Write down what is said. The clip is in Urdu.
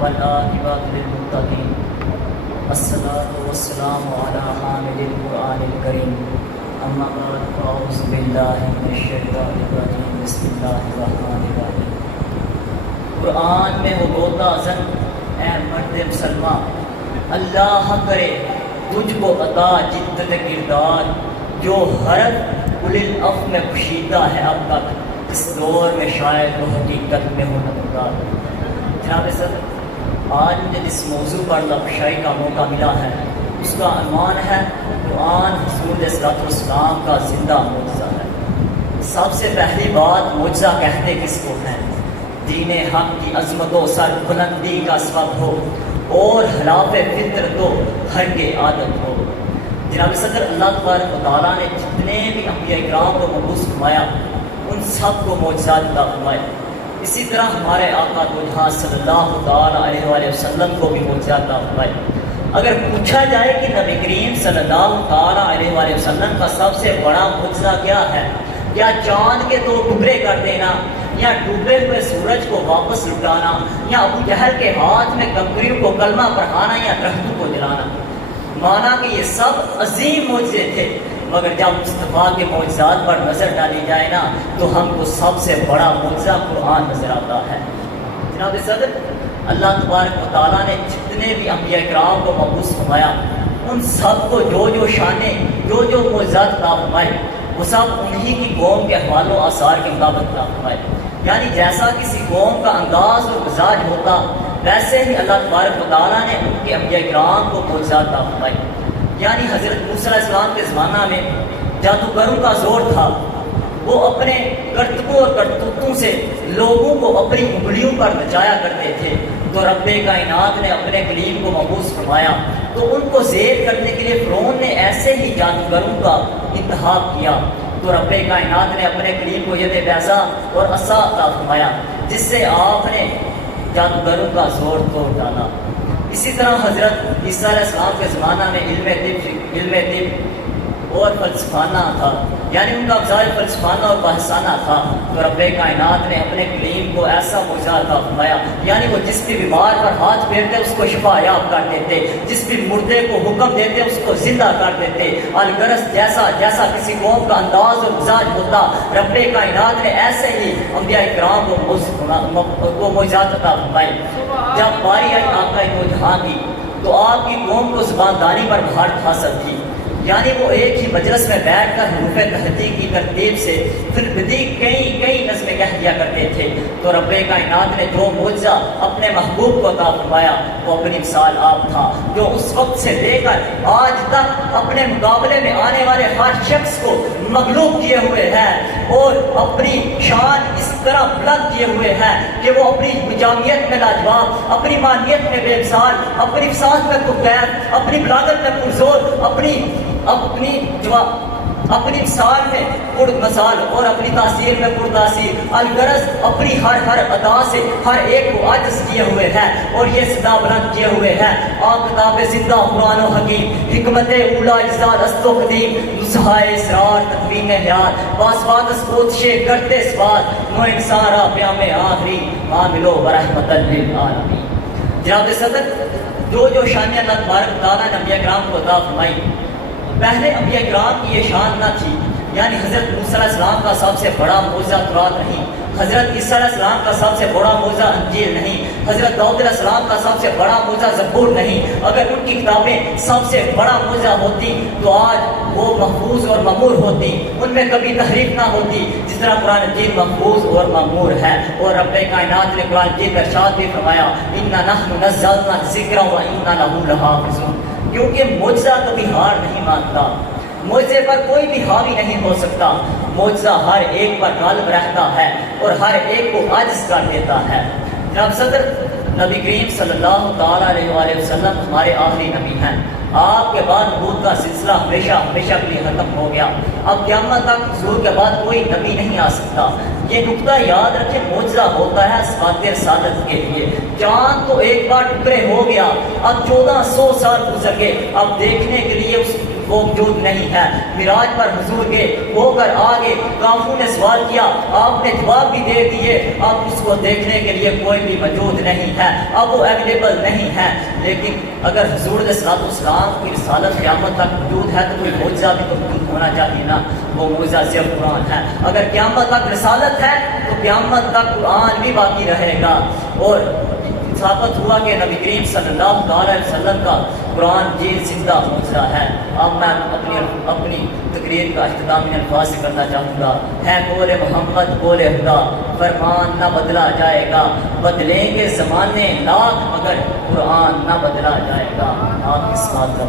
والعاقبۃ للمتقین الصلاۃ والسلام علی حامل القرآن الکریم اما بعد فاعوذ باللہ من الشیطان الرجیم بسم اللہ الرحمن الرحیم۔ قرآن میں وہ گوتا زن اے مرد مسلمان، اللہ کرے تجھ کو عطا جدت کردار جو حرف اولی العفو میں پوشیدہ ہے اب تک، اس دور میں شاید وہ حقیقت میں ہو نمودار۔ جناب صدر، آج مجھے جس موضوع پر لفشائی کا موقع ملا ہے اس کا عنوان ہے قرآن حضور صلی اللہ علیہ وسلم کا زندہ معجزہ ہے۔ سب سے پہلی بات، معجزہ کہتے کس کو ہیں؟ دین حق کی عظمت و سر بلندی کا سبب ہو اور خلاف فطرت و ہر کے عادت ہو۔ جناب صدر، اللہ تبارک و تعالیٰ نے جتنے بھی انبیاء کرام کو مبعوث فرمایا ان سب کو معجزات عطا فرمائے۔ اسی طرح ہمارے آقا دو جہاں صلی اللہ تعالیٰ علیہ وآلہ وسلم کو بھی معجزات عطا فرمائے۔ اگر پوچھا جائے کہ نبی کریم صلی اللہ تعالیٰ علیہ وآلہ وسلم کا سب سے بڑا معجزہ کیا ہے، یا چاند کے دو ٹکڑے کر دینا، یا ڈوبے ہوئے سورج کو واپس لٹانا، یا ابو جہل کے ہاتھ میں ککریوں کو کلمہ پڑھانا، یا درختوں کو جلانا، مانا کہ یہ سب عظیم معجزے تھے، مگر جب مصطفیٰ کے معجزات پر نظر ڈالی جائے نا تو ہم کو سب سے بڑا معجزہ قرآن نظر آتا ہے۔ جناب صدر، اللہ تبارک و تعالیٰ نے جتنے بھی انبیاء کرام کو مبعوث فرمایا ان سب کو جو شانیں جو معجزات عطا فرمائے وہ سب انہی کی قوم کے احوال و آثار کے مطابق عطا فرمائے۔ یعنی جیسا کسی قوم کا انداز اور مزاج ہوتا ویسے ہی اللہ تبارک و تعالیٰ نے ان کے انبیاء کرام کو معجزات عطا فرمائے۔ یعنی حضرت موسیٰ علیہ السلام کے زمانہ میں جادوگروں کا زور تھا، وہ اپنے کرتبوں اور کرتوتوں سے لوگوں کو اپنی انگلیوں پر نچایا کرتے تھے، تو رب کائنات نے اپنے کلیم کو مبعوث فرمایا تو ان کو زیر کرنے کے لیے فرعون نے ایسے ہی جادوگروں کا انتخاب کیا، تو رب کائنات نے اپنے کلیم کو ید بیضا اور عصا عطا فرمایا جس سے آپ نے جادوگروں کا زور توڑ ڈالا۔ اسی طرح حضرت عیسیٰ علیہ السلام کے زمانہ میں علم طب اور فلسفانہ تھا، یعنی ان کا افضال فلسفانہ اور بحثانہ تھا، تو رب کائنات نے اپنے کلیم کو ایسا معجزہ عطا فرمایا، یعنی وہ جس بھی بیمار پر ہاتھ پھیرتے اس کو شفا یاب کر دیتے، جس بھی مردے کو حکم دیتے اس کو زندہ کر دیتے۔ الغرض جیسا کسی قوم کا انداز اور مزاج ہوتا رب کائنات نے ایسے ہی انبیاء کرام کو معجزات عطا فرمائے۔ جب باری آئی آقا دو جہاں کی تو آپ کی قوم کو زبانداری پر مہارت حاصل تھی، یعنی وہ ایک ہی مجلس میں بیٹھ کر حروف تہجی کی ترتیب سے پھر بدیق کئی نظمیں کہہ دیا کرتے تھے، تو رب کائنات نے جو معجزہ اپنے محبوب کو عطا فرمایا وہ اپنی مثال آپ تھا، جو اس وقت سے لے کر آج تک اپنے مقابلے میں آنے والے ہر شخص کو مغلوب کیے ہوئے ہے اور اپنی شان اس طرح بلند کیے ہوئے ہیں کہ وہ اپنی جامعیت میں لاجواب، اپنی مانیت میں بے مثال، اپنی فصاحت میں پرغیر، اپنی بلاغت میں پرزور، اپنی مثال میں پر مثال اور اپنی تاثیر میں پر تاثیر، الغرض اپنی ہر ادا سے ہر ایک کو عاجز کیے ہوئے ہیں اور یہ صدا بلند کیے ہوئے ہیں۔ آپ کتاب زندہ قرآن و حکیم، حکمت اولا اجزاد است و قدیم، نصحائے اسرار تقویم حیات، باسواد اسپوت شے کرتے اسبات، نو انسان را پیام آخری عاملو ورحمت للعالمین۔ جناب صدر، جو شانیہ اللہ تبارک و تعالیٰ نے انبیاء کرام کو عطا فرمائی، پہلے انبیاء کرام کی یہ شان نہ تھی، یعنی حضرت موسیٰ علیہ السلام کا سب سے بڑا معجزہ تورات نہیں، حضرت عیسیٰ علیہ السلام کا سب سے بڑا معجزہ انجیل نہیں، حضرت داؤد علیہ السلام کا سب سے بڑا معجزہ زبور نہیں۔ اگر ان کی کتابیں سب سے بڑا معجزہ ہوتی تو آج وہ محفوظ اور مامور ہوتی، ان میں کبھی تحریف نہ ہوتی، جس طرح قرآن مجید محفوظ اور مامور ہے۔ اور رب کائنات نے قرآن مجید کا ارشاد بھی فرمایا، اِنَّا نَحْنُ نَزَّلْنَا الذِّکْرَ وَإِنَّا لَهُ لَحَافِظُونَ، کیونکہ معجزہ کبھی ہار نہیں مانتا، معجزے پر کوئی بھی حاوی نہیں ہو سکتا، معجزہ ہر ایک پر غالب رہتا ہے اور ہر ایک کو عاجز کر دیتا ہے۔ جناب صدر، نبی کریم صلی اللہ تعالیٰ علیہ وآلہ وسلم ہمارے آخری نبی ہیں، آپ کے بعد نبوت کا سلسلہ ہمیشہ کے لیے ختم ہو گیا، اب قیامت تک حضور کے بعد کوئی نبی نہیں آ سکتا۔ یہ نقطہ یاد رکھیں، معجزہ ہوتا ہے صفات رسالت کے لیے۔ چاند تو ایک بار ٹکڑے ہو گیا، اب 1400 سال گزر گئے، اب دیکھنے کے لیے اس وہ موجود نہیں ہے۔ معراج پر حضور گئے، ہو کر آگے کافروں نے سوال کیا، آپ نے جواب بھی دے دیے، اب اس کو دیکھنے کے لیے کوئی بھی موجود نہیں ہے، اب وہ اویلیبل نہیں ہے۔ لیکن اگر حضور علیہ الصلوۃ والسلام کی رسالت قیامت تک موجود ہے تو کوئی معجزہ بھی تو موجود ہونا چاہیے نا، وہ معجزہ صرف قرآن ہے۔ اگر قیامت تک رسالت ہے تو قیامت تک قرآن بھی باقی رہے گا۔ اور ثابت ہوا کہ نبی کریم صلی اللہ علیہ وسلم کا قرآن یہ زندہ معجزہ ہے۔ اب میں اپنی تقریر کا اختتامی الفاظ سے کرنا چاہوں گا، ہے قول محمد قول خدا، فرمان نہ بدلا جائے گا، بدلیں گے زمانے لاکھ مگر قرآن نہ بدلا جائے گا۔ آپ اس بات کا